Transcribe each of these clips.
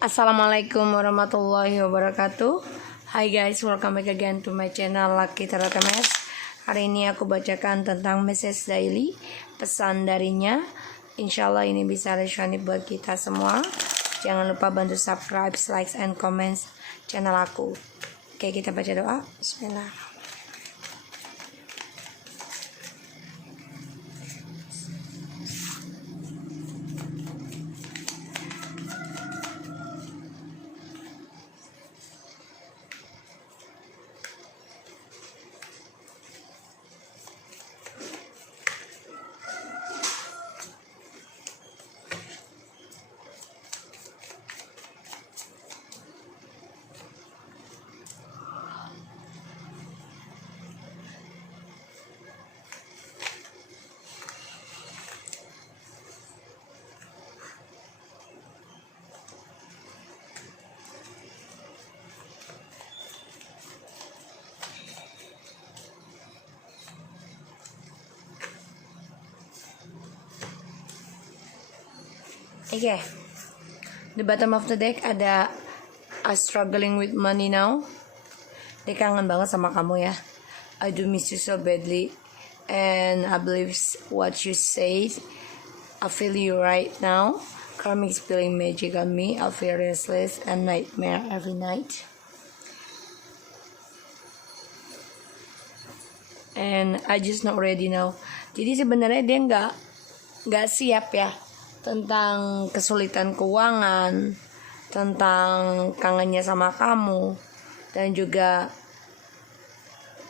Assalamualaikum warahmatullahi wabarakatuh. Hi guys, welcome back again to my channel Lucky Tarot MS. Hari ini aku bacakan tentang message daily, pesan darinya. Insyaallah ini bisa resonate buat kita semua. Jangan lupa bantu subscribe, likes, and comments channel aku. Oke, kita baca doa. Bismillah. Okay, the bottom of the deck ada struggling with money now. Dia kangen banget sama kamu ya. I do miss you so badly, and I believe what you say. I feel you right now. Karmic spilling magic on me. I feel restless and nightmare every night. And I just not ready now. Jadi sebenarnya dia nggak siap ya tentang kesulitan keuangan, tentang kangennya sama kamu, dan juga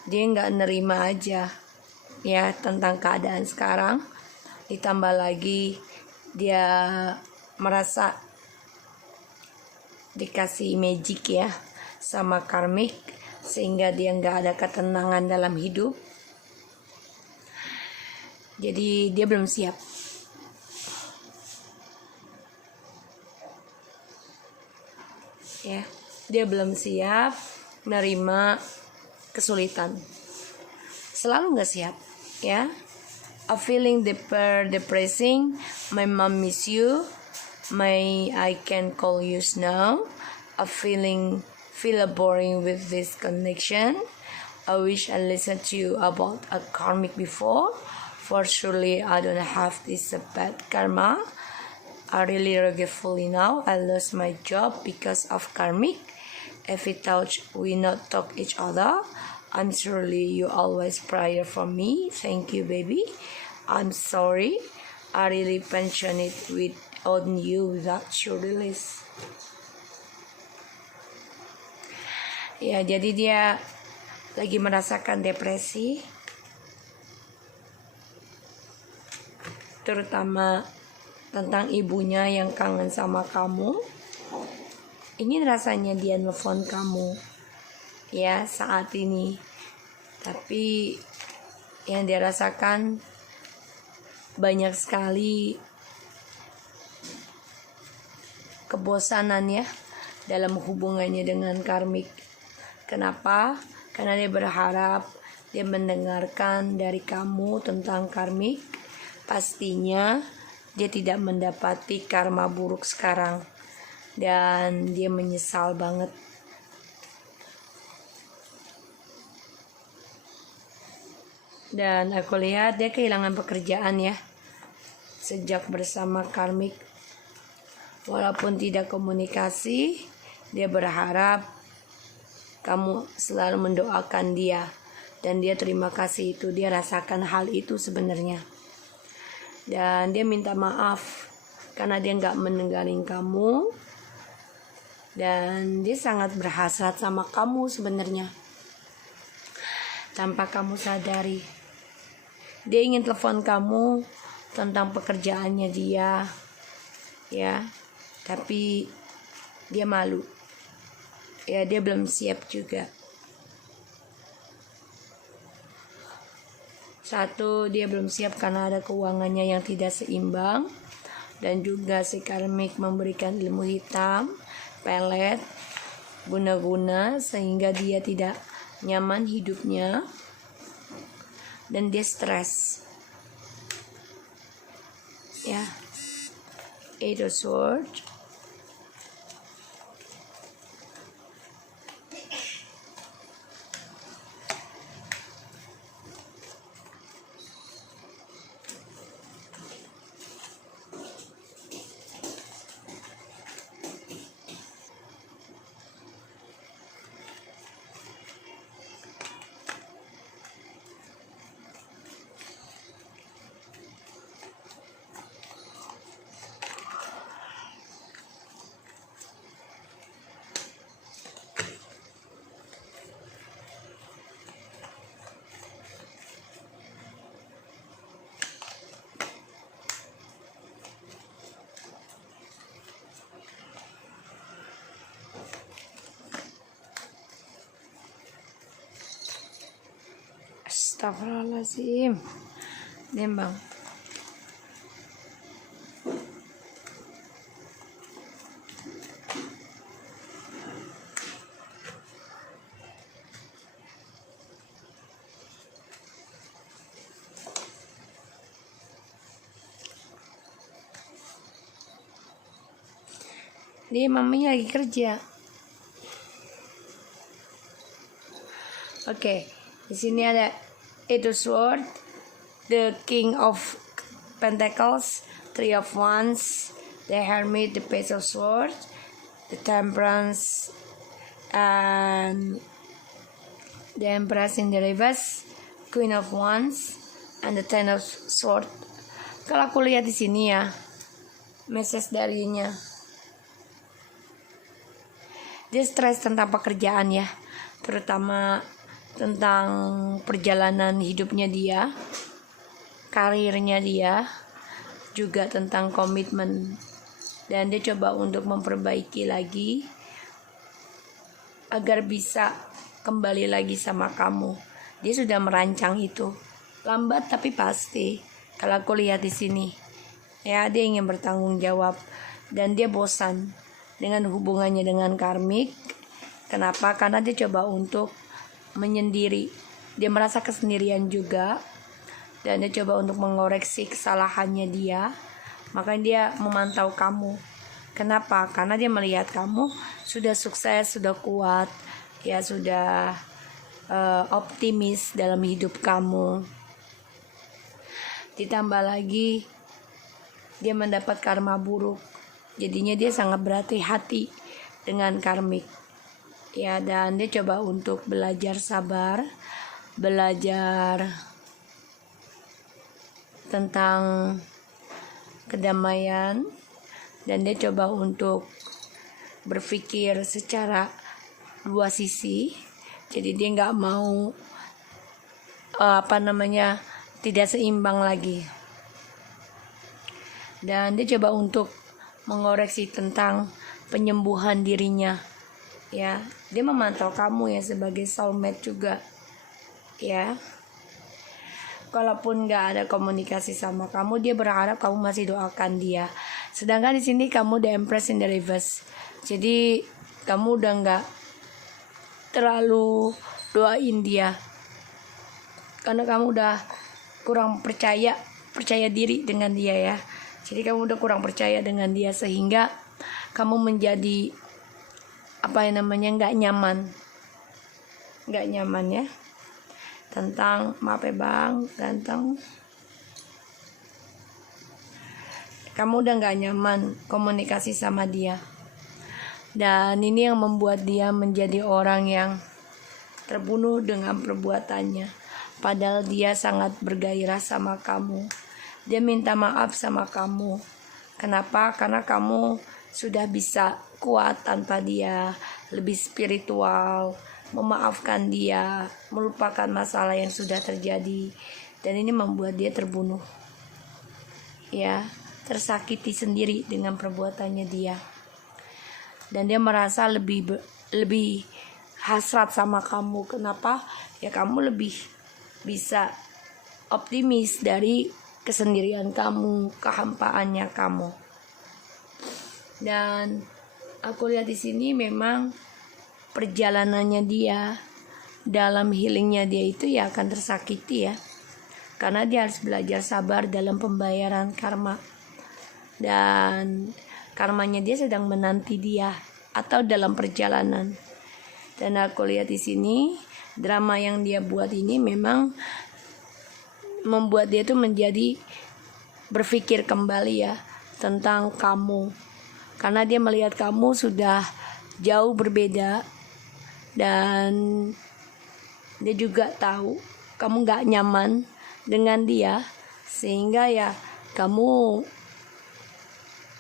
dia nggak nerima aja ya tentang keadaan sekarang. Ditambah lagi dia merasa dikasih magic ya sama karmik, sehingga dia nggak ada ketenangan dalam hidup. Jadi dia belum siap. Ya, dia belum siap menerima kesulitan. Selalu nggak siap, ya. A feeling depressing. My mom miss you. I can call you now. A feel boring with this connection. I wish I listened to you about a karmic before. For surely I don't have this bad karma. I really regretfully now I lost my job because of karmic. Every touch we not talk each other. I'm surely you always pray for me. Thank you, baby. I'm sorry. I really pension it on you without your release. Ya, jadi dia lagi merasakan depresi, terutama tentang ibunya yang kangen sama kamu. Ini rasanya dia nelfon kamu ya saat ini, tapi yang dia rasakan banyak sekali kebosanan ya dalam hubungannya dengan karmik. Kenapa? Karena dia berharap dia mendengarkan dari kamu tentang karmik. Pastinya dia tidak mendapati karma buruk sekarang, dan dia menyesal banget. Dan aku lihat dia kehilangan pekerjaan ya sejak bersama karmik. Walaupun tidak komunikasi, dia berharap kamu selalu mendoakan dia, dan dia terima kasih itu. Dia rasakan hal itu sebenarnya. Dan dia minta maaf karena dia nggak mendengarin kamu, dan dia sangat berhasrat sama kamu sebenarnya tanpa kamu sadari. Dia ingin telepon kamu tentang pekerjaannya dia ya, tapi dia malu ya, dia belum siap juga. Satu, dia belum siap karena ada keuangannya yang tidak seimbang, dan juga si karmik memberikan ilmu hitam, pelet, guna-guna, sehingga dia tidak nyaman hidupnya, dan dia stres. Ya, Eight of Swords, Astagfirullahaladzim. Diam bang. Dia maminya lagi kerja. Oke, di sini ada Eight of Swords, the King of Pentacles, Three of Wands, the Hermit, the Page of Swords, the Temperance, and the Empress in the reverse, Queen of Wands, and the Ten of Swords. Kalau aku lihat di sini ya, message darinya, dia stres tentang pekerjaan ya, terutama tentang perjalanan hidupnya dia, karirnya dia, juga tentang komitmen. Dan dia coba untuk memperbaiki lagi agar bisa kembali lagi sama kamu. Dia sudah merancang itu, lambat tapi pasti. Kalau aku lihat di sini, ya dia ingin bertanggung jawab dan dia bosan dengan hubungannya dengan karmik. Kenapa? Karena dia coba untuk menyendiri. Dia merasa kesendirian juga dan dia coba untuk mengoreksi kesalahannya dia. Makanya dia memantau kamu. Kenapa? Karena dia melihat kamu sudah sukses, sudah kuat, ya sudah optimis dalam hidup kamu. Ditambah lagi dia mendapat karma buruk. Jadinya dia sangat berhati-hati dengan karmik. Ya, dan dia coba untuk belajar sabar, belajar tentang kedamaian, dan dia coba untuk berpikir secara dua sisi. Jadi dia nggak mau tidak seimbang lagi. Dan dia coba untuk mengoreksi tentang penyembuhan dirinya. Ya, dia memantau kamu ya sebagai soulmate juga. Ya. Kalaupun nggak ada komunikasi sama kamu, dia berharap kamu masih doakan dia. Sedangkan di sini kamu the Empress in the reverse. Jadi kamu udah nggak terlalu doain dia, karena kamu udah kurang percaya diri dengan dia ya. Jadi kamu udah kurang percaya dengan dia sehingga kamu menjadi nggak nyaman ya tentang maaf ya bang ganteng, kamu udah nggak nyaman komunikasi sama dia, dan ini yang membuat dia menjadi orang yang terbunuh dengan perbuatannya. Padahal dia sangat bergairah sama kamu. Dia minta maaf sama kamu. Kenapa? Karena kamu sudah bisa kuat tanpa dia, lebih spiritual, memaafkan dia, melupakan masalah yang sudah terjadi, dan ini membuat dia terbunuh. Ya, tersakiti sendiri dengan perbuatannya dia. Dan dia merasa lebih hasrat sama kamu. Kenapa? Ya kamu lebih bisa optimis dari kesendirian kamu, kehampaannya kamu. Dan aku lihat di sini memang perjalanannya dia dalam healingnya dia itu ya akan tersakiti ya, karena dia harus belajar sabar dalam pembayaran karma, dan karmanya dia sedang menanti dia atau dalam perjalanan. Dan aku lihat di sini drama yang dia buat ini memang membuat dia tuh menjadi berpikir kembali ya tentang kamu, karena dia melihat kamu sudah jauh berbeda, dan dia juga tahu kamu gak nyaman dengan dia, sehingga ya kamu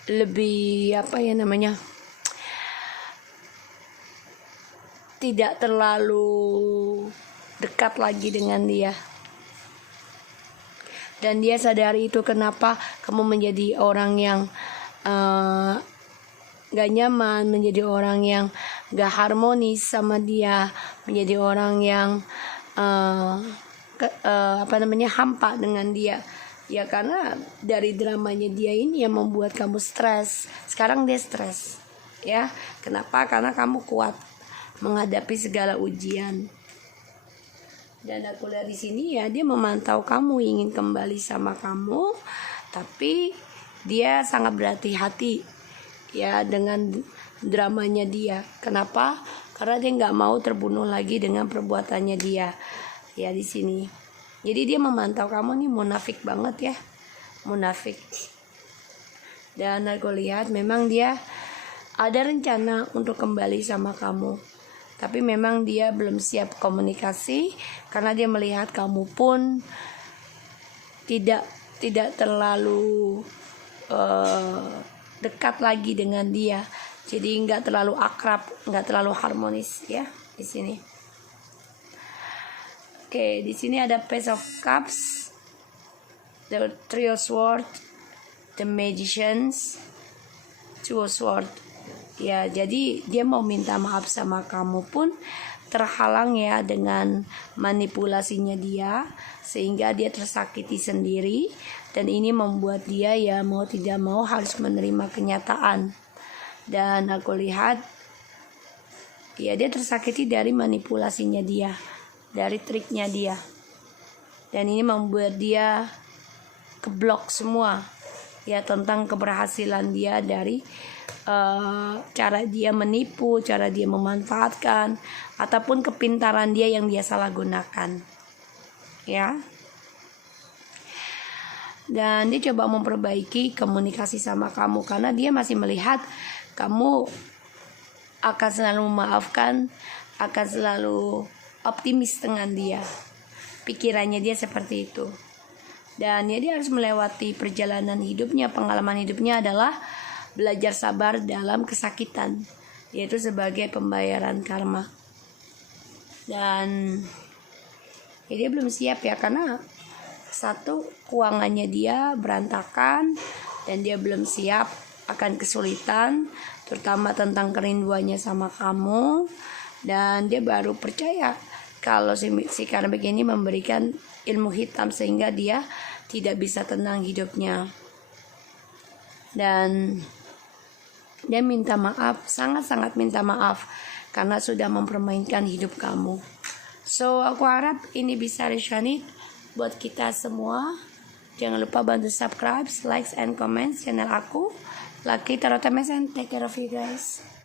lebih tidak terlalu dekat lagi dengan dia. Dan dia sadari itu kenapa kamu menjadi orang yang gak nyaman, menjadi orang yang gak harmonis sama dia, menjadi orang yang hampa dengan dia. Ya karena dari dramanya dia ini yang membuat kamu stres. Sekarang dia stres. Ya, kenapa? Karena kamu kuat menghadapi segala ujian. Dan aku lihat di sini ya, dia memantau kamu, ingin kembali sama kamu, tapi dia sangat berhati-hati ya dengan dramanya dia. Kenapa? Karena dia nggak mau terbunuh lagi dengan perbuatannya dia. Ya di sini. Jadi dia memantau kamu nih, munafik banget ya, munafik. Dan aku lihat memang dia ada rencana untuk kembali sama kamu, tapi memang dia belum siap komunikasi karena dia melihat kamu pun tidak terlalu dekat lagi dengan dia, jadi nggak terlalu akrab, nggak terlalu harmonis ya di sini. Oke, di sini ada Page of Cups, the Three of Swords, the Magicians, Two of Swords. Ya, jadi dia mau minta maaf sama kamu pun terhalang ya dengan manipulasinya dia, sehingga dia tersakiti sendiri, dan ini membuat dia ya mau tidak mau harus menerima kenyataan. Dan aku lihat ya dia tersakiti dari manipulasinya dia, dari triknya dia, dan ini membuat dia keblok semua ya tentang keberhasilan dia dari cara dia menipu, cara dia memanfaatkan, ataupun kepintaran dia yang dia salah gunakan ya. Dan dia coba memperbaiki komunikasi sama kamu karena dia masih melihat kamu akan selalu memaafkan, akan selalu optimis dengan dia. Pikirannya dia seperti itu. Dan ya dia harus melewati perjalanan hidupnya, pengalaman hidupnya adalah belajar sabar dalam kesakitan, yaitu sebagai pembayaran karma. Dan ya dia belum siap ya, karena satu, keuangannya dia berantakan, dan dia belum siap akan kesulitan, terutama tentang kerinduannya sama kamu. Dan dia baru percaya kalau si karmik ini memberikan ilmu hitam sehingga dia tidak bisa tenang hidupnya. Dan dia minta maaf, sangat-sangat minta maaf karena sudah mempermainkan hidup kamu. So aku harap ini bisa resonate buat kita semua. Jangan lupa bantu subscribe, like, and comment channel aku, Lucky Tarot MSN. Take care of you guys.